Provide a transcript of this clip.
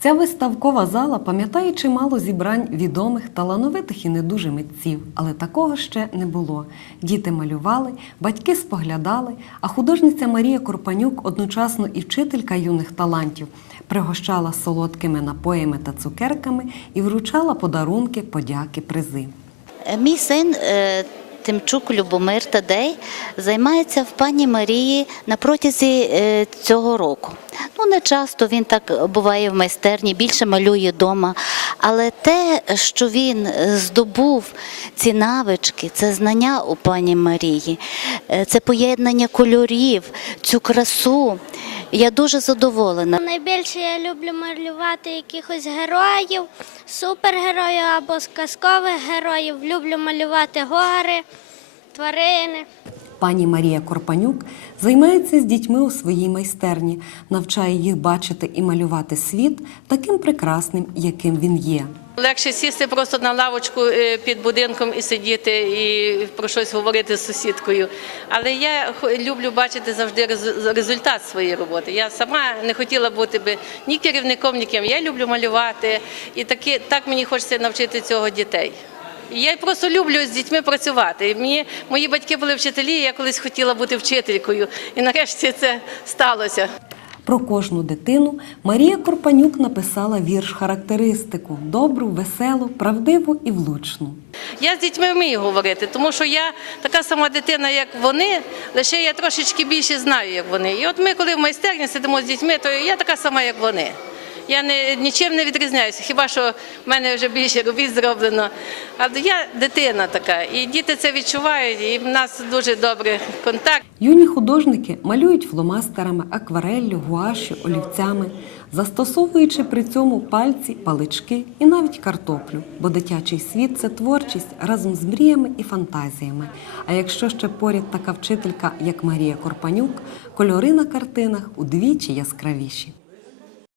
Ця виставкова зала пам'ятає чимало зібрань відомих, талановитих і не дуже митців, але такого ще не було. Діти малювали, батьки споглядали, а художниця Марія Корпанюк, одночасно і вчителька юних талантів, пригощала солодкими напоями та цукерками і вручала подарунки, подяки, призи. Е, Мій син е, Тимчук Любомир Тадей займається в пані Марії на протязі е, цього року. Ну, не часто він так буває в майстерні, більше малює вдома. Але те, що він е, здобув ці навички, це знання у пані Марії, е, це поєднання кольорів, цю красу. Я дуже задоволена. Найбільше я люблю малювати якихось героїв, супергероїв або сказкових героїв. Люблю малювати гори, тварини. Пані Марія Корпанюк займається з дітьми у своїй майстерні, навчає їх бачити і малювати світ таким прекрасним, яким він є. Легше сісти просто на лавочку е, під будинком і сидіти, і про щось говорити з сусідкою. Але я люблю бачити завжди результат своєї роботи. Я сама не хотіла бути би ні керівником, ні ким. Я люблю малювати, і таки, так мені хочеться навчити цього дітей. Я просто люблю з дітьми працювати. Мені мої батьки були вчителі, і я колись хотіла бути вчителькою. І нарешті це сталося. Про кожну дитину Марія Корпанюк написала вірш-характеристику добру, веселу, правдиву і влучну. Я з дітьми вмію говорити, тому що я така сама дитина, як вони, лише я трошечки більше знаю, як вони. І от ми, коли в майстерні сидимо з дітьми, то я така сама, як вони. Я не, нічим не відрізняюся, хіба що в мене вже більше робіт зроблено. Але я дитина така, і діти це відчувають, і в нас дуже добрий контакт. Юні художники малюють фломастерами, аквареллю, гуашю, олівцями, застосовуючи при цьому пальці, палички і навіть картоплю, бо дитячий світ це творчість разом з мріями і фантазіями. А якщо ще поряд така вчителька, як Марія Корпанюк, кольори на картинах удвічі яскравіші.